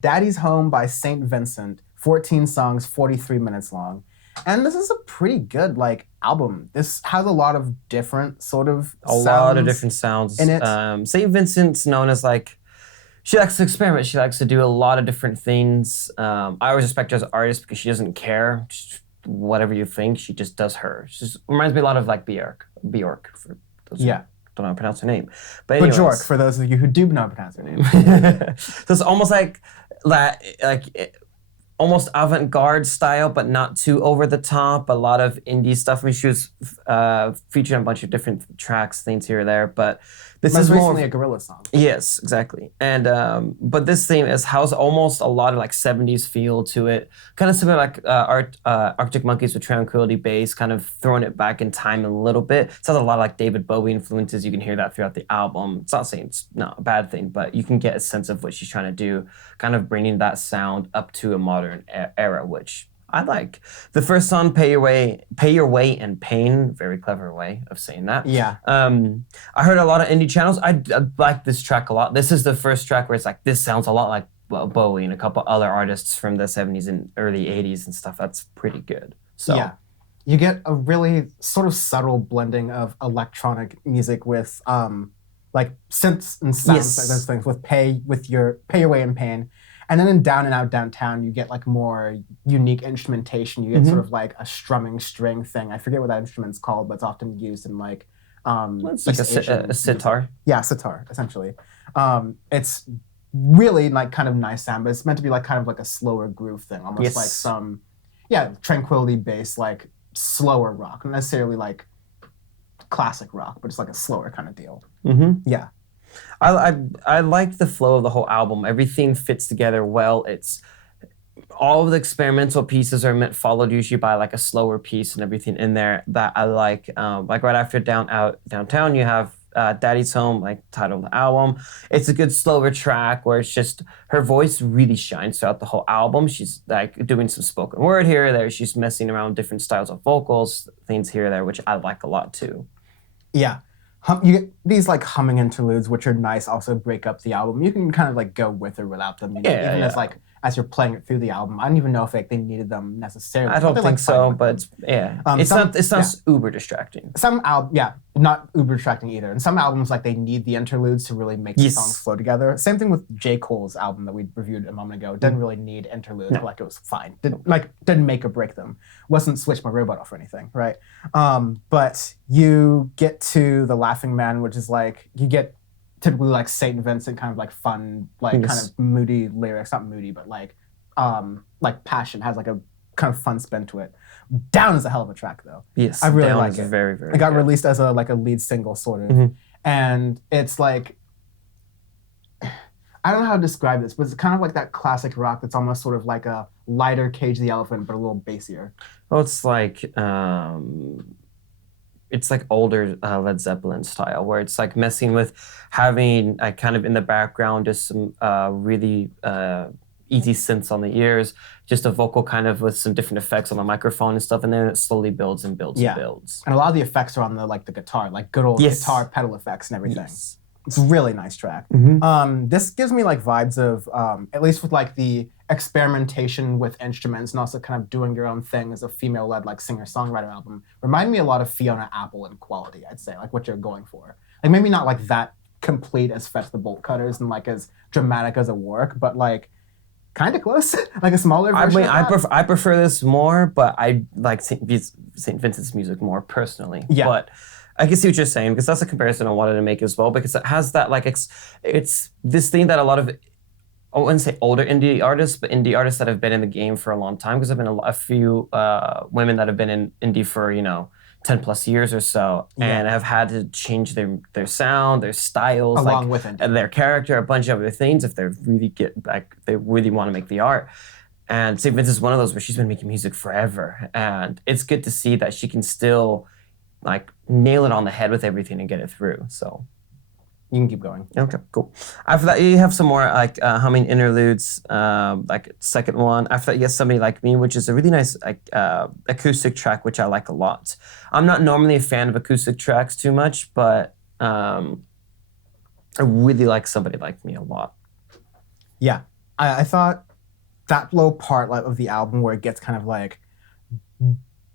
Daddy's Home by St. Vincent, 14 songs, 43 minutes long. And this is a pretty good album. This has a lot of different sort of A lot of different sounds sounds. in it. St. Vincent's known as she likes to experiment. She likes to do a lot of different things. I always respect her as an artist because she doesn't care. Just whatever you think, she just does her. She just reminds me a lot of Bjork. Bjork, for those who don't know how to pronounce her name. But anyways. Bjork, for those of you who do know how to pronounce her name. So it's almost almost avant-garde style, but not too over the top. A lot of indie stuff. I mean, she was featured on a bunch of different tracks, things here or there. But this is more recently a Gorilla song. Yes, exactly. And but this theme has almost a lot of 70s feel to it. Kind of similar Arctic Monkeys with Tranquility Base, kind of throwing it back in time a little bit. It has a lot of David Bowie influences. You can hear that throughout the album. It's not saying it's not a bad thing, but you can get a sense of what she's trying to do, kind of bringing that sound up to a modern era, which I like. The first song, Pay Your Way in Pain, very clever way of saying that. Yeah. I heard a lot of indie channels. I like this track a lot. This is the first track where it's this sounds a lot like Bowie and a couple other artists from the 70s and early 80s and stuff. That's pretty good. So yeah. You get a really sort of subtle blending of electronic music with synths and sounds, those things, with Pay Your Way in Pain. And then in Down and Out Downtown, you get more unique instrumentation. You get sort of a strumming string thing. I forget what that instrument's called, but it's often used in it's a sitar. Yeah, sitar, essentially. It's really kind of nice sound, but it's meant to be kind of a slower groove thing, almost like some tranquility based slower rock, not necessarily classic rock, but it's a slower kind of deal. Mm-hmm. Yeah. I like the flow of the whole album. Everything fits together well. It's all of the experimental pieces are followed usually by a slower piece and everything in there that I like. Right after Downtown, you have Daddy's Home, title of the album. It's a good slower track where it's just her voice really shines throughout the whole album. She's doing some spoken word here or there. She's messing around with different styles of vocals, things here or there, which I like a lot too. Yeah. You get these humming interludes, which are nice, also break up the album. You can kind of go with or without them. As you're playing it through the album. I don't even know if they needed them necessarily. I don't think so, but it's not uber distracting. Some not uber distracting either. And some albums they need the interludes to really make the songs flow together. Same thing with J. Cole's album that we reviewed a moment ago. It didn't really need interludes, but it was fine. Didn't make or break them. Wasn't Switch My Robot off or anything, right? But you get to The Laughing Man, which is you get typically St. Vincent kind of fun, kind of moody lyrics. Not moody, but passion, has a kind of fun spin to it. Down is a hell of a track though. Yes, I really Down like is it. Very, very it got good. released as a lead single sort of. Mm-hmm. And it's I don't know how to describe this, but it's kind of that classic rock that's almost sort of a lighter Cage the Elephant, but a little bassier. Well, it's older Led Zeppelin style, where it's messing with having kind of in the background just some really easy synths on the ears, just a vocal kind of with some different effects on the microphone and stuff, and then it slowly builds and builds and builds. And a lot of the effects are on the guitar, good old guitar pedal effects and everything. Yes. It's a really nice track. Mm-hmm. This gives me vibes of, at least with the experimentation with instruments and also kind of doing your own thing as a female-led singer-songwriter album. Remind me a lot of Fiona Apple in quality, I'd say, what you're going for. Maybe not that complete as Fetch the Bolt Cutters and as dramatic as a work, but kind of close, a smaller version. I prefer this more, but I like St. Vincent's music more personally. Yeah. But I can see what you're saying, because that's a comparison I wanted to make as well, because it has that it's this thing that a lot of, I wouldn't say older indie artists, but indie artists that have been in the game for a long time, because there have been a few women that have been in indie for 10 plus years or so, and have had to change their sound, their styles, along with it, and their character, a bunch of other things if they really they really want to make the art. And St. Vincent's one of those where she's been making music forever, and it's good to see that she can still nail it on the head with everything and get it through. So you can keep going. Okay, cool. After that, you have some more humming interludes. Second one. After that, you have Somebody Like Me, which is a really nice acoustic track, which I like a lot. I'm not normally a fan of acoustic tracks too much, but I really like Somebody Like Me a lot. Yeah. I thought that little part like, of the album where it gets kind of like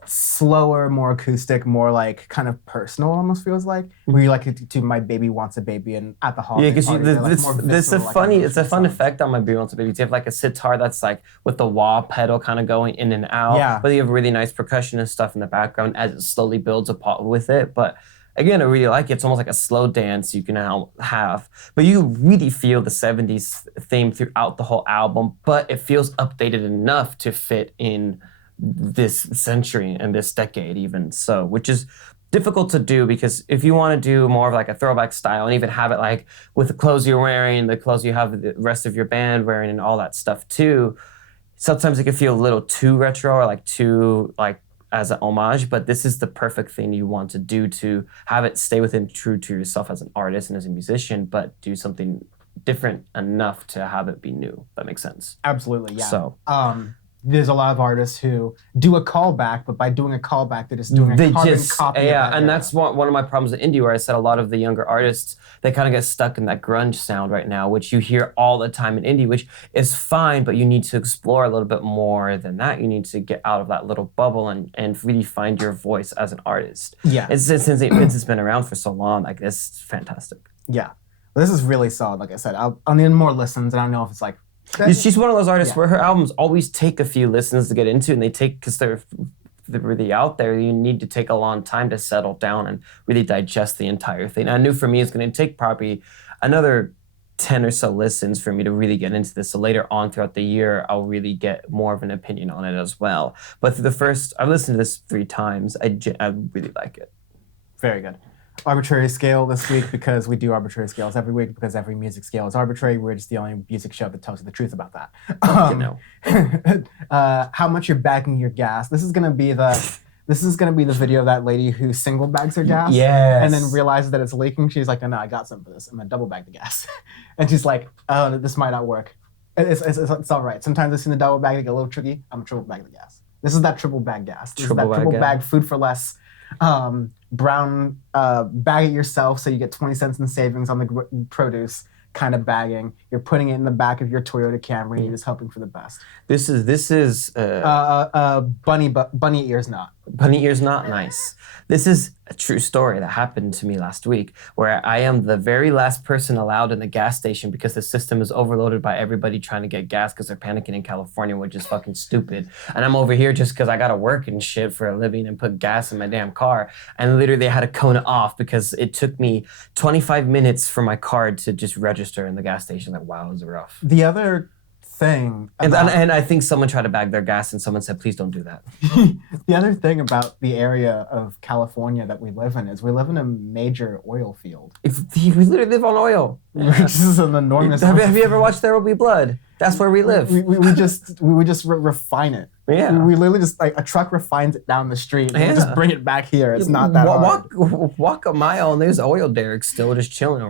slower, more acoustic, more like kind of personal almost feels like. Where you like to My Baby Wants a Baby and At the Holiday Yeah, because Party. They're, like, more visceral, like, it's a emotional fun songs. effect on My Baby Wants a Baby. You have like a sitar that's like with the wah pedal kind of going in and out. Yeah. But you have really nice percussion and stuff in the background as it slowly builds apart with it. But again, I really like it. It's almost like a slow dance you can now have. But you really feel the 70s theme throughout the whole album, but it feels updated enough to fit in this century and this decade even so, which is difficult to do because if you want to do more of like a throwback style and even have it like with the clothes you're wearing, the clothes you have the rest of your band wearing and all that stuff too, sometimes it can feel a little too retro or like too like as an homage, but this is the perfect thing you want to do to have it stay within true to yourself as an artist and as a musician, but do something different enough to have it be new. That makes sense. Absolutely, yeah. So there's a lot of artists who do a callback, but by doing a callback, they're just doing a carbon copy of that and era. that's one of my problems with indie, where I said a lot of the younger artists, they kind of get stuck in that grunge sound right now, which you hear all the time in indie, which is fine, but you need to explore a little bit more than that. You need to get out of that little bubble and really find your voice as an artist. Yeah. Since it's been around for so long, like it's fantastic. Yeah. This is really solid, like I said. I'll need more listens, and I don't know if it's like... She's one of those artists where her albums always take a few listens to get into, and they take, because they're really out there, you need to take a long time to settle down and really digest the entire thing. I knew for me it's going to take probably another 10 or so listens for me to really get into this. So later on throughout the year, I'll really get more of an opinion on it as well. But for the first, I've listened to this 3 times. I really like it. Very good. Arbitrary scale this week because we do arbitrary scales every week because every music scale is arbitrary. We're just the only music show that tells you the truth about that. How much you're bagging your gas. This is gonna be the video of that lady who single bags her gas. Yes. And then realizes that it's leaking. She's like, no, I got some for this. I'm gonna double bag the gas. And she's like, oh, this might not work. It's all right. Sometimes I see the double bag get a little tricky. I'm gonna triple bag the gas. This is that triple bag gas. This is that triple bag food for less. Brown bag it yourself so you get 20 cents in savings on the produce kind of bagging. You're putting it in the back of your Toyota Camry and you're just hoping for the best. This is bunny ears not. Bunny ears not nice. This is a true story that happened to me last week, where I am the very last person allowed in the gas station because the system is overloaded by everybody trying to get gas because they're panicking in California, which is fucking stupid. And I'm over here just because I gotta work and shit for a living and put gas in my damn car. And literally they had to cone it off because it took me 25 minutes for my card to just register in the gas station. Like, wow, it was rough. The other thing and I think someone tried to bag their gas and someone said, please don't do that. The other thing about the area of California that we live in is we live in a major oil field. We literally live on oil. This is an enormous... Have you ever watched There Will Be Blood? That's where we live. We just refine it. Yeah. We literally just, like, a truck refines it down the street and we just bring it back here. It's not that hard. Walk a mile and there's oil derricks still just chilling.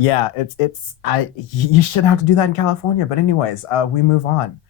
Yeah, you shouldn't have to do that in California. But anyways, we move on.